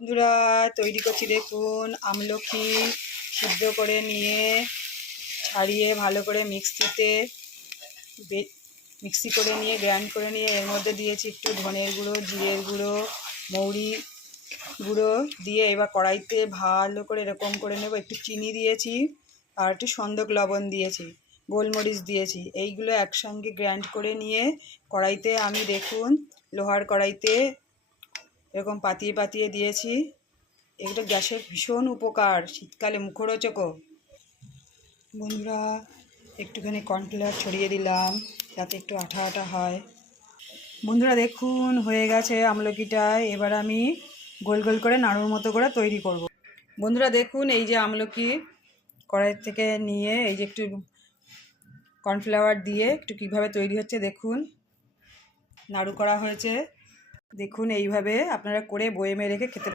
বন্ধুরা তৈরি করছি দেখুন আমলকি সিদ্ধ করে নিয়ে ছাড়িয়ে ভালো করে মিক্সি করে নিয়ে গ্রাইন্ড করে নিয়ে এর মধ্যে দিয়েছি একটু ধনের গুঁড়ো, জিরের গুঁড়ো, মৌরি গুঁড়ো দিয়ে এবার কড়াইতে ভালো করে এরকম করে নেব। একটু চিনি দিয়েছি আর একটু সন্দক লবণ দিয়েছি, গোলমরিচ দিয়েছি। এইগুলো একসঙ্গে গ্রাইন্ড করে নিয়ে কড়াইতে আমি দেখুন লোহার কড়াইতে এরকম পাতিয়ে পাতিয়ে দিয়েছি। এগুলো গ্যাসের ভীষণ উপকার, শীতকালে মুখরোচকও। বন্ধুরা একটুখানি কর্নফ্লাওয়ার ছড়িয়ে দিলাম যাতে একটু আঠা আঠা হয়। বন্ধুরা দেখুন হয়ে গেছে আমলকিটা। এবার আমি গোল গোল করে নাড়ুর মতো করে তৈরি করব। বন্ধুরা দেখুন এই যে আমলকি কড়াই থেকে নিয়ে এই যে একটু কর্নফ্লাওয়ার দিয়ে একটু কীভাবে তৈরি হচ্ছে দেখুন, নাড়ু করা হয়েছে। দেখুন এইভাবে আপনারা করে বয়েমে রেখে খেতে